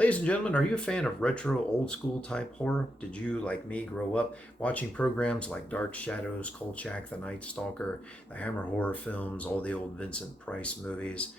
Ladies and gentlemen, are you a fan of retro, old school type horror? Did you, like me, grow up watching programs like Dark Shadows, Kolchak the Night Stalker, the Hammer horror films, all the old Vincent Price movies?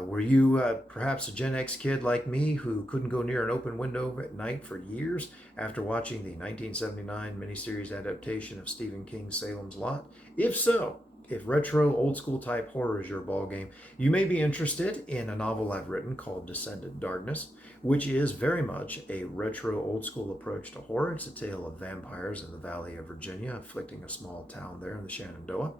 Were you perhaps a Gen X kid like me who couldn't go near an open window at night for years after watching the 1979 miniseries adaptation of Stephen King's Salem's Lot? If so, if retro, old school type horror is your ballgame, you may be interested in a novel I've written called Descendent Darkness, which is very much a retro, old school approach to horror. It's a tale of vampires in the Valley of Virginia, afflicting a small town there in the Shenandoah.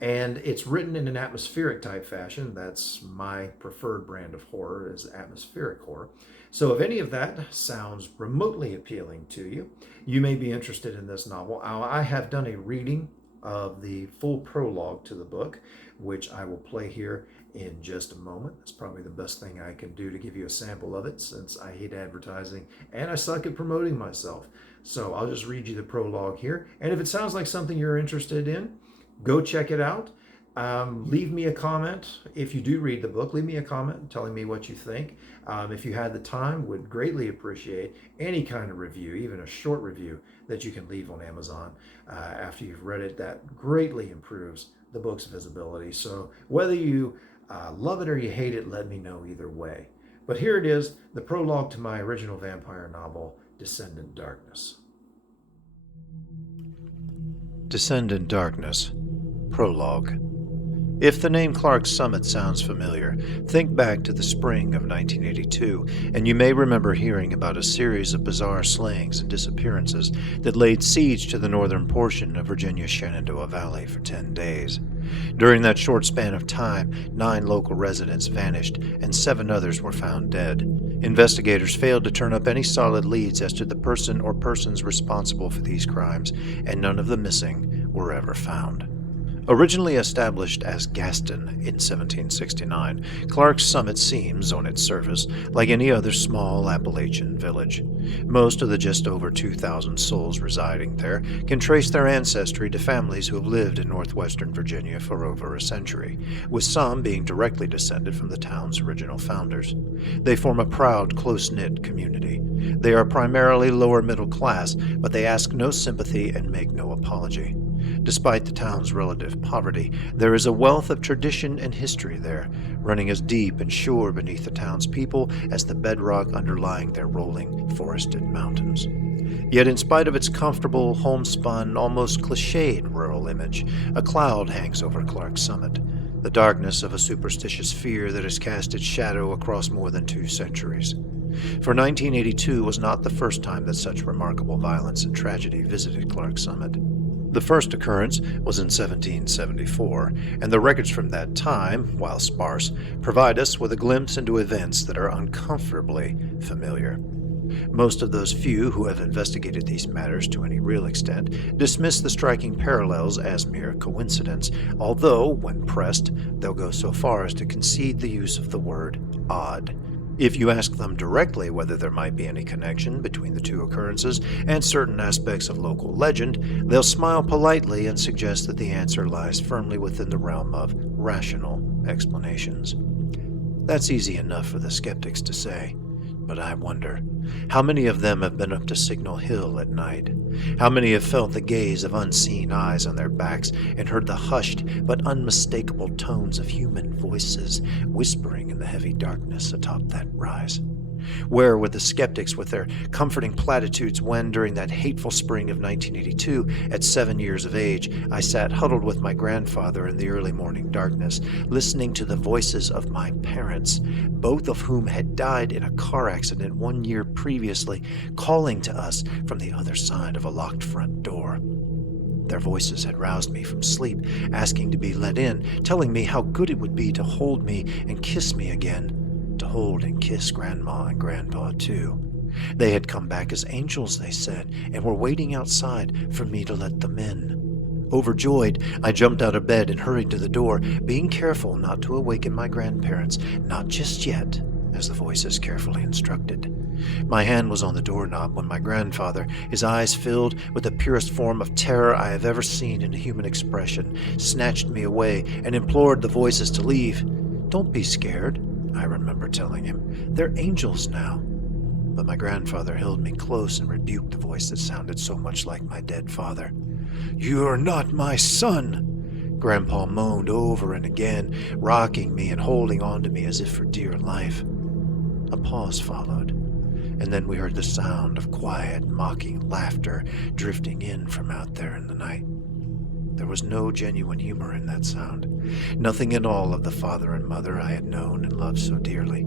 And it's written in an atmospheric type fashion. That's my preferred brand of horror, is atmospheric horror. So if any of that sounds remotely appealing to you, you may be interested in this novel. I have done a reading of the full prologue to the book, which I will play here in just a moment. That's probably the best thing I can do to give you a sample of it, since I hate advertising and I suck at promoting myself. So I'll just read you the prologue here. And if it sounds like something you're interested in, go check it out. Leave me a comment. If you do read the book, leave me a comment telling me what you think. If you had the time, would greatly appreciate any kind of review, even a short review that you can leave on Amazon after you've read it. That greatly improves the book's visibility. So whether you love it or you hate it, let me know either way. But here it is, the prologue to my original vampire novel, Descendent Darkness. Descendant Darkness. Prologue. If the name Clarke Summit sounds familiar, think back to the spring of 1982, and you may remember hearing about a series of bizarre slayings and disappearances that laid siege to the northern portion of Virginia's Shenandoah Valley for 10 days. During that short span of time, 9 local residents vanished, and 7 others were found dead. Investigators failed to turn up any solid leads as to the person or persons responsible for these crimes, and none of the missing were ever found. Originally established as Gaston in 1769, Clarke Summit seems, on its surface, like any other small Appalachian village. Most of the just over 2,000 souls residing there can trace their ancestry to families who have lived in northwestern Virginia for over a century, with some being directly descended from the town's original founders. They form a proud, close-knit community. They are primarily lower middle class, but they ask no sympathy and make no apology. Despite the town's relative poverty, there is a wealth of tradition and history there, running as deep and sure beneath the town's people as the bedrock underlying their rolling, forested mountains. Yet in spite of its comfortable, homespun, almost cliched rural image, a cloud hangs over Clarke Summit, the darkness of a superstitious fear that has cast its shadow across more than 2 centuries. For 1982 was not the first time that such remarkable violence and tragedy visited Clarke Summit. The first occurrence was in 1774, and the records from that time, while sparse, provide us with a glimpse into events that are uncomfortably familiar. Most of those few who have investigated these matters to any real extent dismiss the striking parallels as mere coincidence, although, when pressed, they'll go so far as to concede the use of the word odd. If you ask them directly whether there might be any connection between the 2 occurrences and certain aspects of local legend, they'll smile politely and suggest that the answer lies firmly within the realm of rational explanations. That's easy enough for the skeptics to say, but I wonder, how many of them have been up to Signal Hill at night? How many have felt the gaze of unseen eyes on their backs and heard the hushed but unmistakable tones of human voices whispering in the heavy darkness atop that rise? Where were the skeptics with their comforting platitudes when, during that hateful spring of 1982, at 7 years of age, I sat huddled with my grandfather in the early morning darkness, listening to the voices of my parents, both of whom had died in a car accident 1 year previously, calling to us from the other side of a locked front door? Their voices had roused me from sleep, asking to be let in, telling me how good it would be to hold me and kiss me again. To hold and kiss Grandma and Grandpa, too. They had come back as angels, they said, and were waiting outside for me to let them in. Overjoyed, I jumped out of bed and hurried to the door, being careful not to awaken my grandparents, not just yet, as the voices carefully instructed. My hand was on the doorknob when my grandfather, his eyes filled with the purest form of terror I have ever seen in a human expression, snatched me away and implored the voices to leave. "Don't be scared," I remember telling him. "They're angels now." but my grandfather held me close and rebuked the voice that sounded so much like my dead father. "You're not my son!" Grandpa moaned over and again, rocking me and holding on to me as if for dear life. A pause followed, and then we heard the sound of quiet, mocking laughter drifting in from out there in the night. There was no genuine humor in that sound, nothing at all of the father and mother I had known and loved so dearly,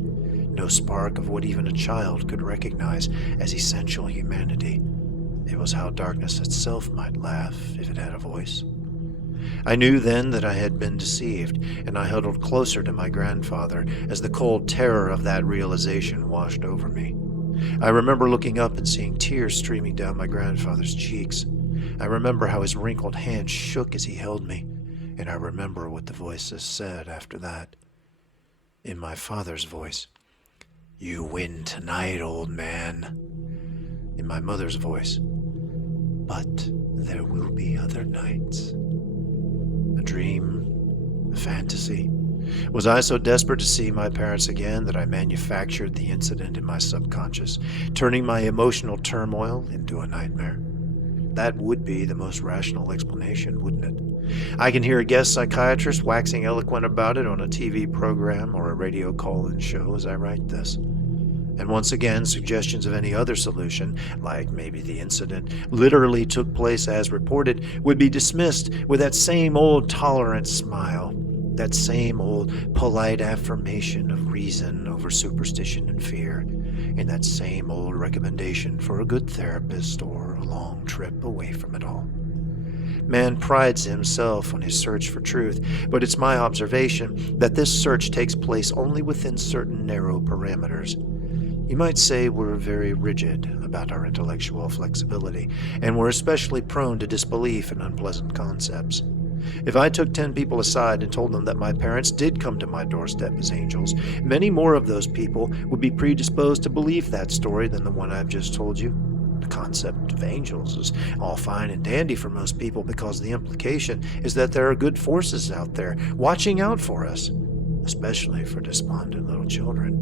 no spark of what even a child could recognize as essential humanity. It was how darkness itself might laugh if it had a voice. I knew then that I had been deceived, and I huddled closer to my grandfather as the cold terror of that realization washed over me. I remember looking up and seeing tears streaming down my grandfather's cheeks. I remember how his wrinkled hand shook as he held me, and I remember what the voices said after that. In my father's voice, "You win tonight, old man." In my mother's voice, "But there will be other nights." A dream? A fantasy? Was I so desperate to see my parents again that I manufactured the incident in my subconscious, turning my emotional turmoil into a nightmare? That would be the most rational explanation, wouldn't it? I can hear a guest psychiatrist waxing eloquent about it on a TV program or a radio call-in show as I write this. And once again, suggestions of any other solution, like maybe the incident literally took place as reported, would be dismissed with that same old tolerant smile, that same old polite affirmation of reason over superstition and fear, and that same old recommendation for a good therapist or a long trip away from it all. Man prides himself on his search for truth, but it's my observation that this search takes place only within certain narrow parameters. You might say we're very rigid about our intellectual flexibility, and we're especially prone to disbelief in unpleasant concepts. If I took 10 people aside and told them that my parents did come to my doorstep as angels, many more of those people would be predisposed to believe that story than the one I've just told you. The concept of angels is all fine and dandy for most people because the implication is that there are good forces out there watching out for us, especially for despondent little children.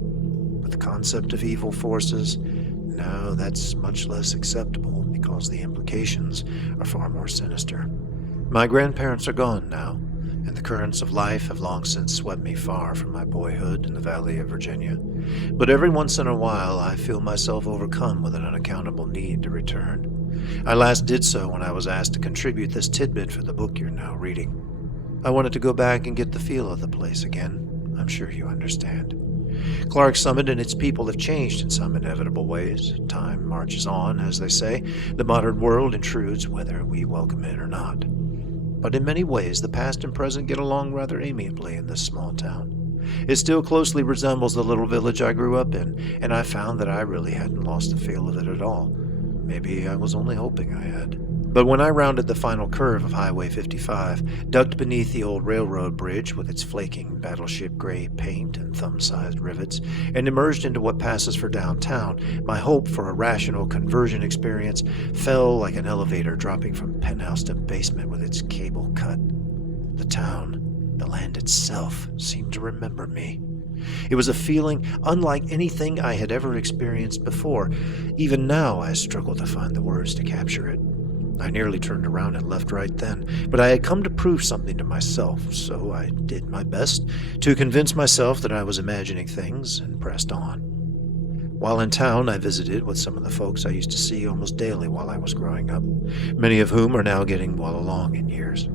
But the concept of evil forces, no, that's much less acceptable because the implications are far more sinister. My grandparents are gone now, and the currents of life have long since swept me far from my boyhood in the Valley of Virginia. But every once in a while I feel myself overcome with an unaccountable need to return. I last did so when I was asked to contribute this tidbit for the book you're now reading. I wanted to go back and get the feel of the place again. I'm sure you understand. Clarke Summit and its people have changed in some inevitable ways. Time marches on, as they say. The modern world intrudes whether we welcome it or not. But in many ways, the past and present get along rather amiably in this small town. It still closely resembles the little village I grew up in, and I found that I really hadn't lost the feel of it at all. Maybe I was only hoping I had. But when I rounded the final curve of Highway 55, ducked beneath the old railroad bridge with its flaking battleship gray paint and thumb-sized rivets, and emerged into what passes for downtown, my hope for a rational conversion experience fell like an elevator dropping from penthouse to basement with its cable cut. The town, the land itself, seemed to remember me. It was a feeling unlike anything I had ever experienced before. Even now I struggle to find the words to capture it. I nearly turned around and left right then, but I had come to prove something to myself, so I did my best to convince myself that I was imagining things and pressed on. While in town, I visited with some of the folks I used to see almost daily while I was growing up, many of whom are now getting well along in years.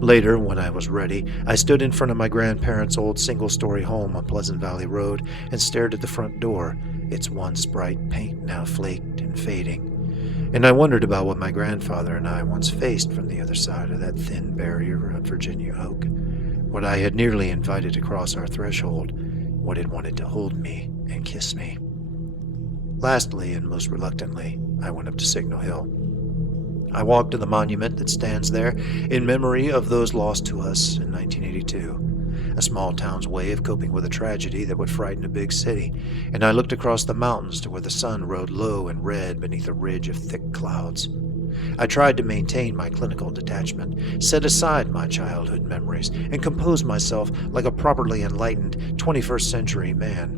Later, when I was ready, I stood in front of my grandparents' old single-story home on Pleasant Valley Road and stared at the front door, its once bright paint now flaked and fading. And I wondered about what my grandfather and I once faced from the other side of that thin barrier of Virginia oak, what I had nearly invited to cross our threshold, what had wanted to hold me and kiss me. Lastly, and most reluctantly, I went up to Signal Hill. I walked to the monument that stands there in memory of those lost to us in 1982. A small town's way of coping with a tragedy that would frighten a big city, and I looked across the mountains to where the sun rode low and red beneath a ridge of thick clouds. I tried to maintain my clinical detachment, set aside my childhood memories, and compose myself like a properly enlightened 21st century man.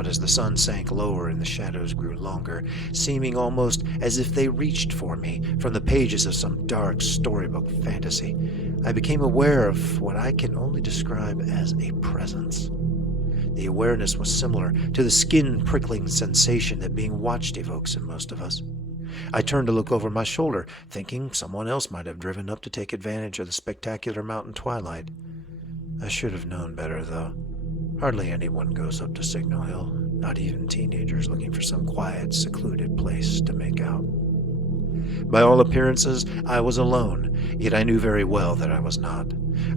But as the sun sank lower and the shadows grew longer, seeming almost as if they reached for me from the pages of some dark storybook fantasy, I became aware of what I can only describe as a presence. The awareness was similar to the skin-prickling sensation that being watched evokes in most of us. I turned to look over my shoulder, thinking someone else might have driven up to take advantage of the spectacular mountain twilight. I should have known better, though. Hardly anyone goes up to Signal Hill, not even teenagers looking for some quiet, secluded place to make out. By all appearances, I was alone, yet I knew very well that I was not.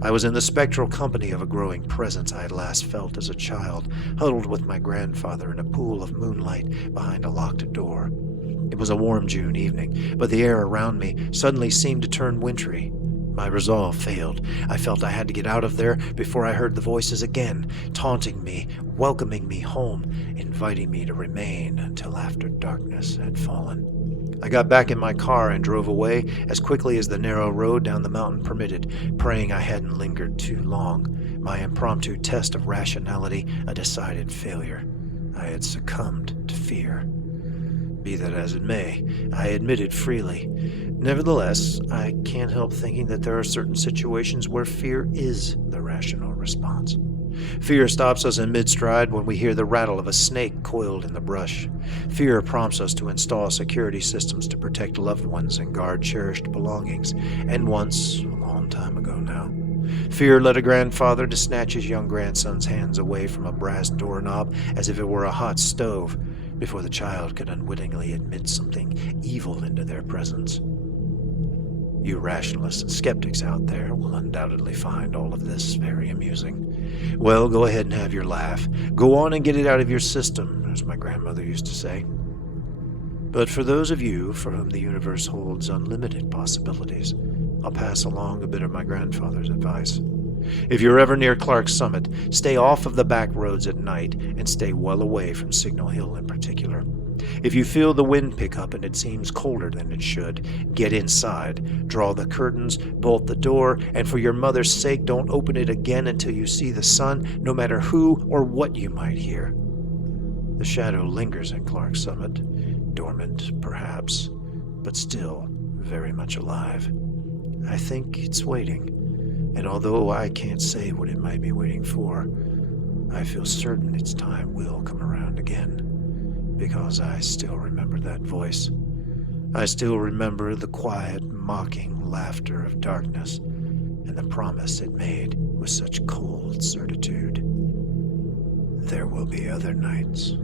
I was in the spectral company of a growing presence I had last felt as a child, huddled with my grandfather in a pool of moonlight behind a locked door. It was a warm June evening, but the air around me suddenly seemed to turn wintry. My resolve failed. I felt I had to get out of there before I heard the voices again, taunting me, welcoming me home, inviting me to remain until after darkness had fallen. I got back in my car and drove away as quickly as the narrow road down the mountain permitted, praying I hadn't lingered too long, my impromptu test of rationality a decided failure. I had succumbed to fear. Be that as it may, I admitted freely. Nevertheless, I can't help thinking that there are certain situations where fear is the rational response. Fear stops us in mid-stride when we hear the rattle of a snake coiled in the brush. Fear prompts us to install security systems to protect loved ones and guard cherished belongings. And once, a long time ago now, fear led a grandfather to snatch his young grandson's hands away from a brass doorknob as if it were a hot stove, before the child could unwittingly admit something evil into their presence. You rationalists and skeptics out there will undoubtedly find all of this very amusing. Well, go ahead and have your laugh. Go on and get it out of your system, as my grandmother used to say. But for those of you for whom the universe holds unlimited possibilities, I'll pass along a bit of my grandfather's advice. If you're ever near Clarke's summit, stay off of the back roads at night and stay well away from Signal Hill in particular. If you feel the wind pick up and it seems colder than it should, get inside, draw the curtains, bolt the door, and for your mother's sake, don't open it again until you see the sun, no matter who or what you might hear. The shadow lingers in Clarke's summit, dormant perhaps, but still very much alive. I think it's waiting. And although I can't say what it might be waiting for, I feel certain its time will come around again, because I still remember that voice. I still remember the quiet, mocking laughter of darkness, and the promise it made with such cold certitude. There will be other nights.